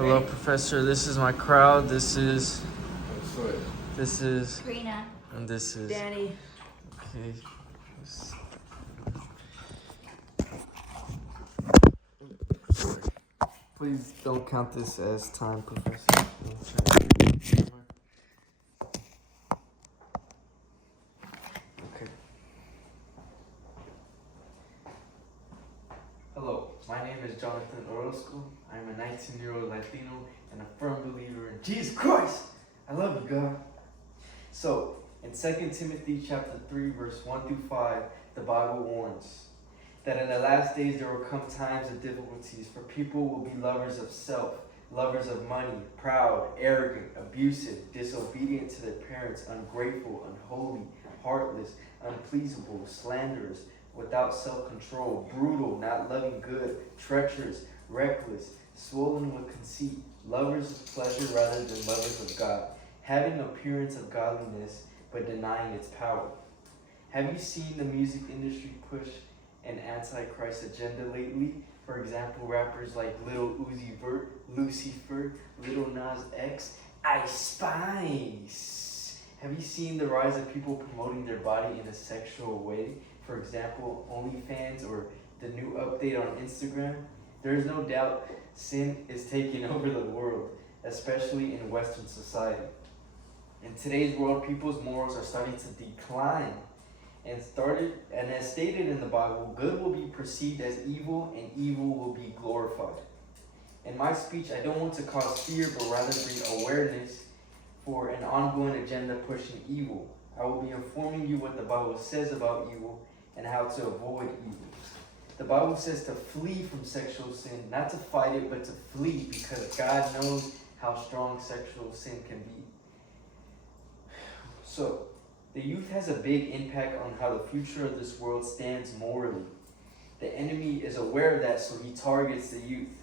Hello, Professor. This is my crowd. This is Rena. and this is Danny. Okay. Please don't count this as time, Professor. Okay. Hello, my name is Jonathan Orozco. I'm a 19-year-old Latino and a firm believer in Jesus Christ. I love you, God. So, in 2 Timothy chapter 3, verse 1 through 5, the Bible warns that in the last days there will come times of difficulties, for people will be lovers of self, lovers of money, proud, arrogant, abusive, disobedient to their parents, ungrateful, unholy, heartless, unpleasable, slanderers, without self-control, brutal, not loving good, treacherous, reckless, swollen with conceit, lovers of pleasure rather than lovers of God, having appearance of godliness but denying its power. Have you seen the music industry push an anti-Christ agenda lately? For example, rappers like Lil Uzi Vert, Lucifer, Lil Nas X, Ice Spice. Have you seen the rise of people promoting their body in a sexual way? For example, OnlyFans or the new update on Instagram? There is no doubt sin is taking over the world, especially in Western society. In today's world, people's morals are starting to decline. And as stated in the Bible, good will be perceived as evil and evil will be glorified. In my speech, I don't want to cause fear, but rather bring awareness for an ongoing agenda pushing evil. I will be informing you what the Bible says about evil and how to avoid evil. The Bible says to flee from sexual sin, not to fight it, but to flee, because God knows how strong sexual sin can be. So, the youth has a big impact on how the future of this world stands morally. The enemy is aware of that, so he targets the youth.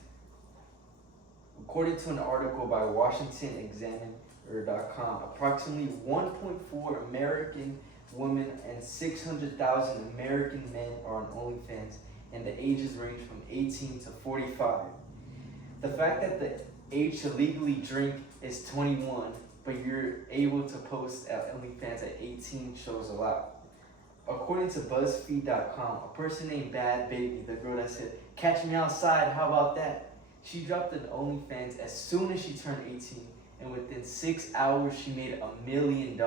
According to an article by WashingtonExaminer.com, approximately 1.4 American women and 600,000 American men are on OnlyFans, and the ages range from 18 to 45. The fact that the age to legally drink is 21, but you're able to post at OnlyFans at 18 shows a lot. According to BuzzFeed.com, a person named Bad Baby, the girl that said, "Catch me outside, how about that?" She dropped an OnlyFans as soon as she turned 18, and within 6 hours she made $1 million.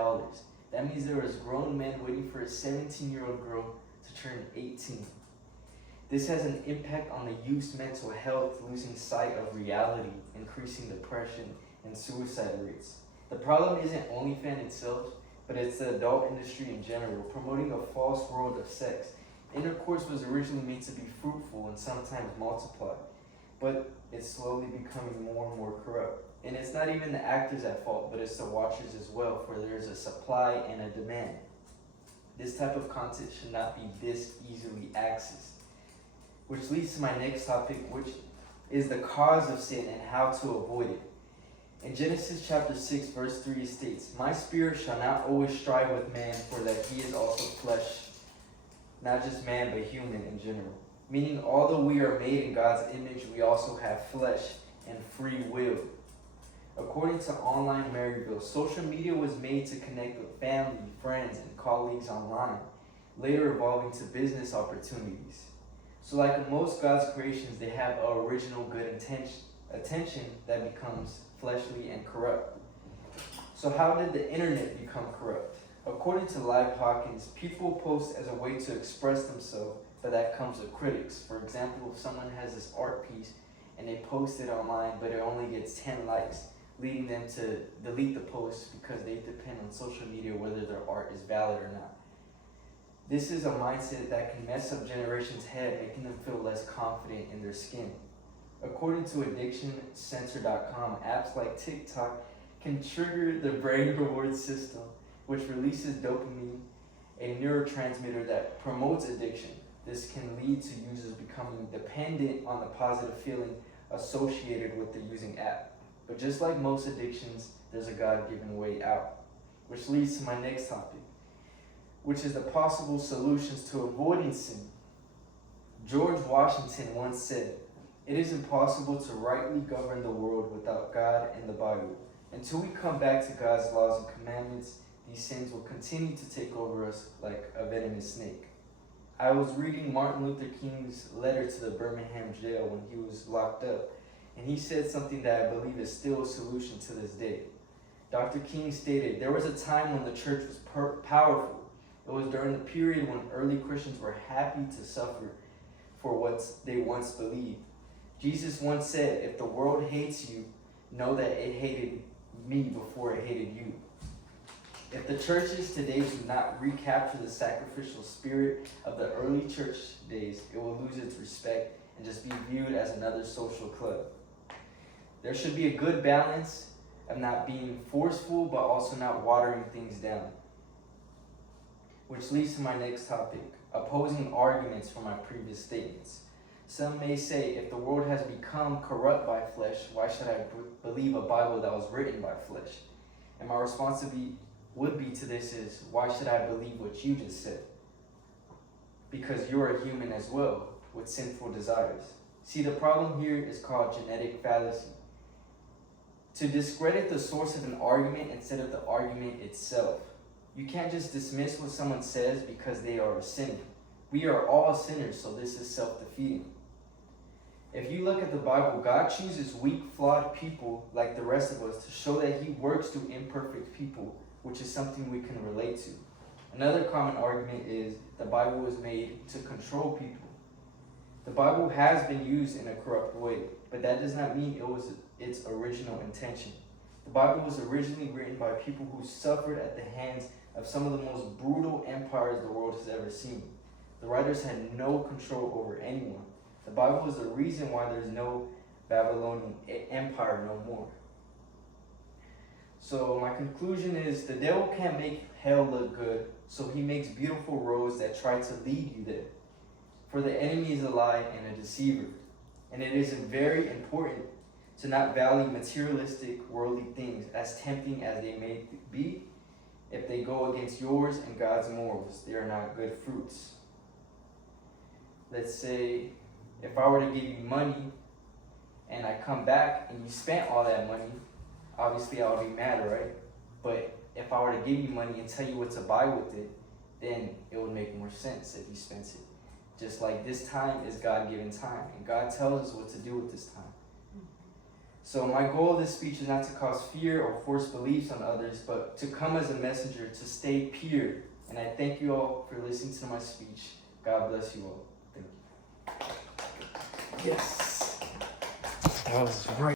That means there was grown men waiting for a 17-year-old girl to turn 18. This has an impact on the youth's mental health, losing sight of reality, increasing depression and suicide rates. The problem isn't OnlyFans itself, but it's the adult industry in general, promoting a false world of sex. Intercourse was originally meant to be fruitful and sometimes multiply, but it's slowly becoming more and more corrupt. And it's not even the actors at fault, but it's the watchers as well, for there's a supply and a demand. This type of content should not be this easily accessed. Which leads to my next topic, which is the cause of sin and how to avoid it. In Genesis chapter 6, verse 3, it states, "My spirit shall not always strive with man, for that he is also flesh." Not just man, but human in general. Meaning, although we are made in God's image, we also have flesh and free will. According to Online Maryville, social media was made to connect with family, friends, and colleagues online, later evolving to business opportunities. So like most God's creations, they have an original good attention that becomes fleshly and corrupt. So how did the internet become corrupt? According to Live Hawkins, people post as a way to express themselves, but that comes with critics. For example, if someone has this art piece and they post it online, but it only gets 10 likes, leading them to delete the post because they depend on social media whether their art is valid or not. This is a mindset that can mess up generations' head, making them feel less confident in their skin. According to AddictionCenter.com, apps like TikTok can trigger the brain reward system, which releases dopamine, a neurotransmitter that promotes addiction. This can lead to users becoming dependent on the positive feeling associated with the using app. But just like most addictions, there's a God-given way out. Which leads to my next topic, which is the possible solutions to avoiding sin. George Washington once said, It is impossible to rightly govern the world without God and the Bible. Until we come back to God's laws and commandments, these sins will continue to take over us like a venomous snake. I was reading Martin Luther King's letter to the Birmingham jail when he was locked up, and he said something that I believe is still a solution to this day. Dr. King stated, "There was a time when the church was powerful. It was during the period when early Christians were happy to suffer for what they once believed. Jesus once said, 'If the world hates you, know that it hated me before it hated you.' If the churches today do not recapture the sacrificial spirit of the early church days, it will lose its respect and just be viewed as another social club. There should be a good balance of not being forceful, but also not watering things down. Which leads to my next topic, opposing arguments for my previous statements. Some may say, if the world has become corrupt by flesh, why should I believe a Bible that was written by flesh? And my response would be to this is, why should I believe what you just said? Because you're a human as well, with sinful desires. See, the problem here is called genetic fallacy. To discredit the source of an argument instead of the argument itself. You can't just dismiss what someone says because they are a sinner. We are all sinners, so this is self-defeating. If you look at the Bible, God chooses weak, flawed people like the rest of us to show that He works through imperfect people, which is something we can relate to. Another common argument is the Bible was made to control people. The Bible has been used in a corrupt way, but that does not mean it was its original intention. The Bible was originally written by people who suffered at the hands of some of the most brutal empires the world has ever seen. The writers had no control over anyone. The Bible is the reason why there's no Babylonian Empire no more. So my conclusion is the devil can't make hell look good, so he makes beautiful roads that try to lead you there. For the enemy is a lie and a deceiver. And it is very important to not value materialistic, worldly things, as tempting as they may be. If they go against yours and God's morals, they are not good fruits. Let's say, if I were to give you money and I come back and you spent all that money, obviously I would be mad, right? But if I were to give you money and tell you what to buy with it, then it would make more sense if you spent it. Just like this time is God-given time, and God tells us what to do with this time. So my goal of this speech is not to cause fear or force beliefs on others, but to come as a messenger, to stay pure. And I thank you all for listening to my speech. God bless you all. Thank you. Yes. That was right.